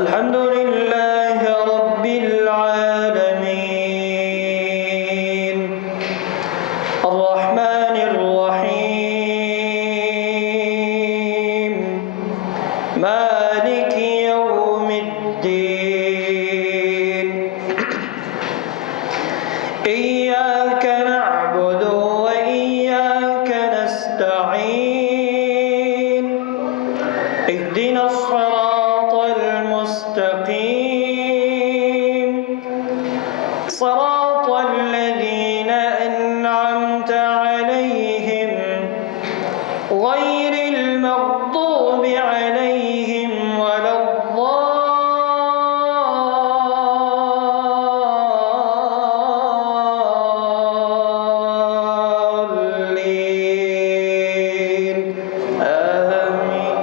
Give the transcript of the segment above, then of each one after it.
الحمد لله رب العالمين الرحمن الرحيم مالك يوم الدين إياك نعبد وإياك نستعين اهدنا الصراط المستقيم صراط الذين أنعمت عليهم غير المغضوب عليهم ولا الضالين آمين.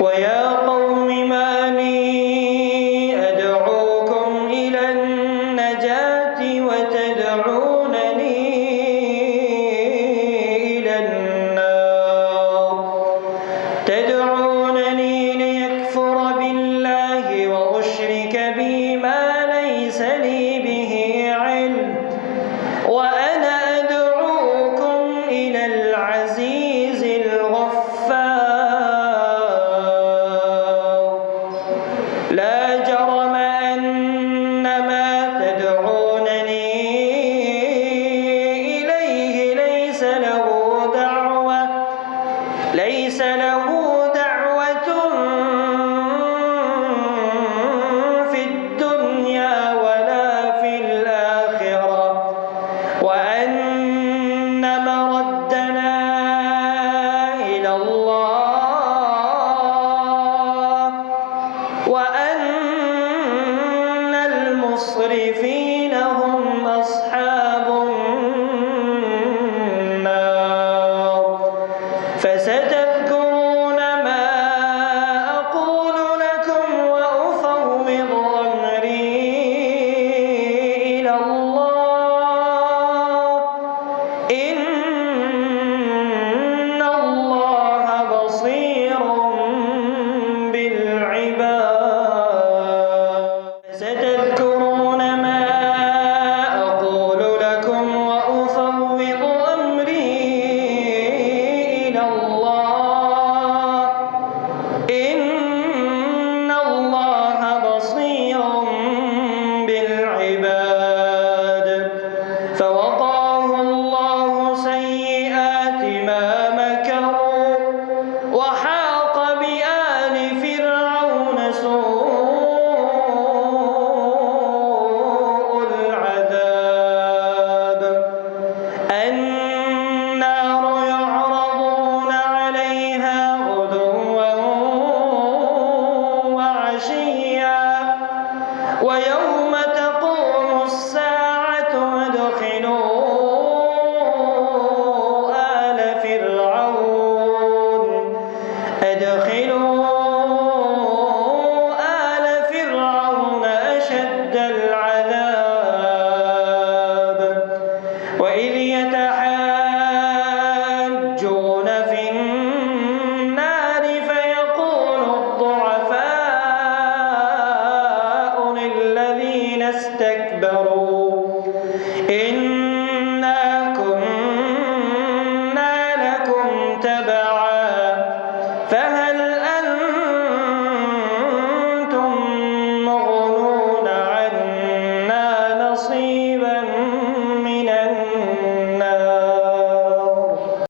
ويا قوم ما لي أدعوكم إلى النجاة وتدعونني إلى النار تدعونني ليكفر بالله وأشرك بي ما ليس لي به علم وأنا أدعوكم إلى العزيز الغفار لا جرم أن ما تدعونني إليه ليس له دعوة في الدنيا ولا في الآخرة وأن مردنا إلى الله وأن المسرفين هم أصحاب النار فستذكرون ما أقول لكم وأفوض أمري إلى الله إن الله بصير بالعباد ستذكرون ما أقول لكم وأفوض أمري إلى الله إن الله بصير بالعباد فوقاه الله سيئات ما مكروا وحاق بآل فرعون سوء العذاب النار يعرضون عليها غدوا وعشيا ويوم تقوم الساعة أدخلوا آل فرعون أشد العذاب وإذ يتحاجون في النار فيقول الضعفاء للذين استكبروا إنا كنا لكم تبعا فهل